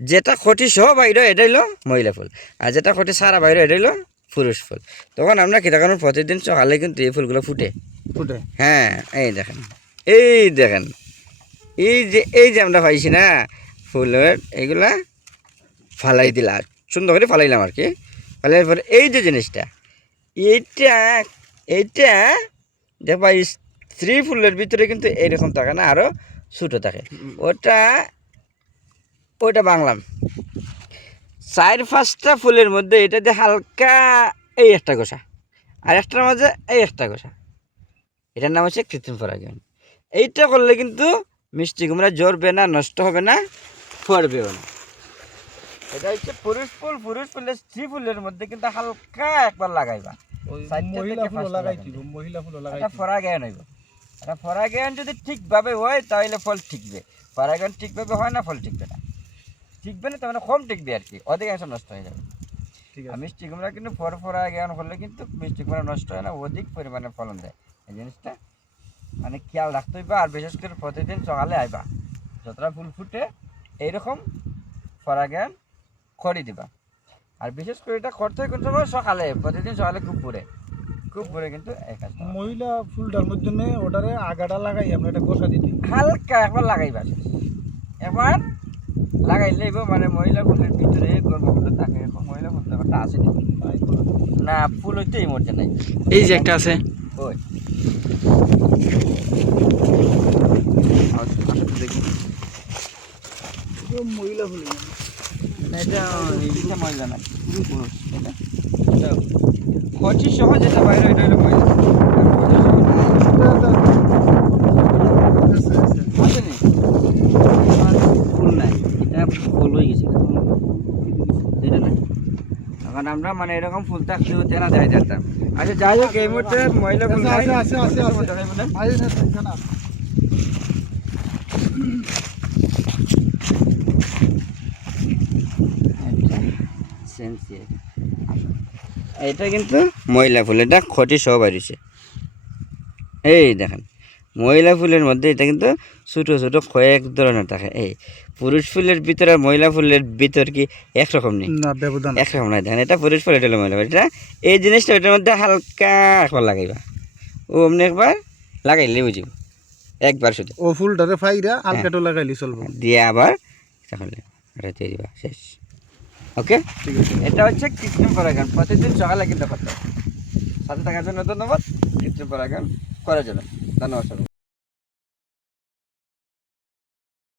যেটা খটি সহ বাইরে এটা হইল মহিলা ফুল। আর যেটা খটি সারা বাইরে এটা হইল পুরুষ ফুল। তখন আমরা কি দেখানোর প্রতিদিন সকালে কিন্তু এই ফুলগুলো ফুটে। ফুটে? হ্যাঁ এই দেখেন। এই দেখেন। এই যে এই যে আমরা পাইছি না ফুলের এইগুলা ফালাই দিলা। সুন্দর করে ফালাইলাম আর কি। ফালাইবার পরে এই যে জিনিসটা এইটা এইটা দেখবা এই স্ত্রী ফুলের ভিতরে কিন্তু এইরকম থাকে না আরও ছোটো থাকে। ওটা ওটা বাংলাম। চার পাঁচটা ফুলের মধ্যে এটাতে হালকা এই একটা গোসা আর একটার মাঝে এই একটা গোসা এটার নাম হচ্ছে কৃত্রিম পরাগায়ন। এইটা করলে কিন্তু মিষ্টি কুমড়া জ্বরবে না নষ্ট হবে না ফরবেও না। এটা হচ্ছে পুরুষ ফুল পুরুষ ফুলের স্ত্রী ফুলের মধ্যে কিন্তু হালকা একবার লাগাইবা। এটা পরাগায়ন হইব। এটা পরাগায়ন যদি ঠিকভাবে হয় তাহলে ফল ঠিকবে। পরাগায়ন ঠিকভাবে হয় না ফল ঠিকবে না। ঠিকবে না তার মানে কম টিকবে আর কি। অধিকাংশ নষ্ট হয়ে যাবে। মিষ্টি কুমড়া কিন্তু ফর পরাগায়ন হলে কিন্তু মিষ্টি কুমড়া নষ্ট হয় না অধিক পরিমাণে ফলন দেয়। এই জিনিসটা মানে খেয়াল রাখতে হইবা আর বিশেষ করে প্রতিদিন সকালে আইবা যতটা ফুল ফুটে এইরকম পরাগায়ন করে দিবা। আর বিশেষ করে এটা করতে হয় কোন সময়? সকালে প্রতিদিন সকালে খুব পরে খুব পরে কিন্তু মহিলা ফুলটার মধ্যে ওটারে আগাটা লাগাই আমরা এটা গোসা দিতে। হালকা একবার লাগাইবা। শেষ। এবার লাগাইলে এবার মানে মহিলা ফুলের ভিতরে গর্ভকুণ্ড থাকে এখন মহিলা ফুল ব্যাপারটা আসেনি না? ফুল হইতে এই মধ্যে নাই। এই যে একটা আছে। ওই। মহিলা ফুল না, এটা এটা মহিলা না পুরো পুরুষ এটা এটা খচি সহ যেটা বাইরে এটা হলো মহিলা সহ আসেনি আমার ফুল নাই এটা ফুল হয়ে গেছে এটা এখন আমরা মানে এরকম ফুল থাকলেও তেনা যাই যেতাম আচ্ছা যাই হোক এই মুহূর্তে মহিলা ফুল না এটা কিন্তু ময়লা ফুল এটা খটি সহ বাড়িছে এই দেখেন। ময়লা ফুলের মধ্যে এটা কিন্তু ছোটো ছোটো কয়েক ধরনের থাকে। এই পুরুষ ফুলের ভিতরে আর মহিলা ফুলের ভিতর কি একরকম নেই? একরকম নাই। দেখেন এটা পুরুষ ফুল এটা হলো মহিলা ফুল। এটা এই জিনিসটা ওটার মধ্যে হালকা একবার লাগাইবা। ও অমনি একবার লাগাইলে বুঝিব। একবার শুধু। ও ফুলটারে ফাইরা আলকাটো লাগাইলি চলবো। দিয়ে আবার তাহলে এটা দিয়ে দিবা শেষ। ওকে? ঠিক আছে। এটা হচ্ছে কৃত্রিম পরাগায়ন। প্রতিদিন সকালে কিন্তু করতে সাথে থাকার জন্য ধন্যবাদ। কৃত্রিম পরাগায়ন করার জন্য। ধন্যবাদ